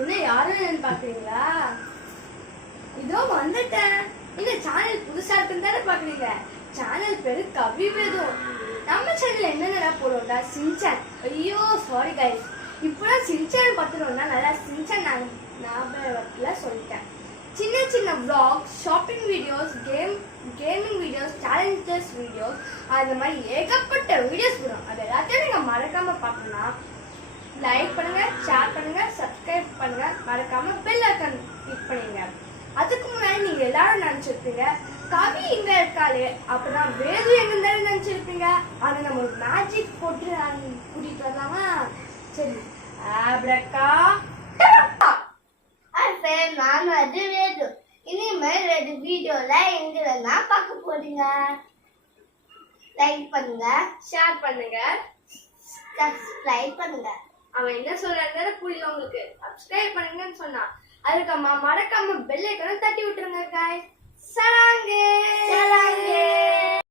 என்ன யாரும் பாக்குறீங்களா? இதோ வந்துட்டேன். இந்த சேனல் புதுசா இருக்குன்னு தானே பாக்குறீங்க? சேனல் பேரு கவி வேதம். நம்ம சேனல்ல என்னென்ன போடுவோம்டா? சின்சான். ஐயோ சாரி கைஸ், இப்பதான் சின்சான் பார்த்துட்டோம்னா நல்லா சின்சான் ஞாபகத்துல சொல்லிட்டேன். சின்ன சின்ன vlogs, shopping videos, gaming videos, challenges videos, அந்த மாதிரி ஏகப்பட்ட வீடியோஸ் போடுறோம். அது எல்லாத்தையும் நீங்க மறக்காம பார்க்கணும்னா லைக் பண்ணுங்க, ஷேர் பண்ணுங்க, சப்ஸ்கிரைப் பண்ணுங்க, மறக்காம பெல் ஐகான் கிளிக் பண்ணுங்க. அதுக்கு முன்னாடி நீங்க எல்லாரும் நினைச்சிருப்பீங்க கவி இங்க இருக்காளே, அப்பதான் வேது எங்க இருந்தாலும் நினைச்சிருப்பீங்க. ஆனா நம்ம ஒரு மேஜிக் போட்டு கூட்டிட்டு வரலாமா? சரி, ஆப்ரக்கா நான் அது வேது. இனிமேல் ரெண்டு வீடியோல எங்களா பார்க்க போறீங்க. லைக் பண்ணுங்க, ஷேர் பண்ணுங்க, சப்ஸ்கிரைப் பண்ணுங்க. அவன் என்ன சொல்றான்னு புரியல உங்களுக்கு. சப்ஸ்கிரைப் பண்ணுங்கன்னு சொன்னா அதுக்கு மறக்காம பெல் ஐகானை தட்டி விட்டுருங்க guys.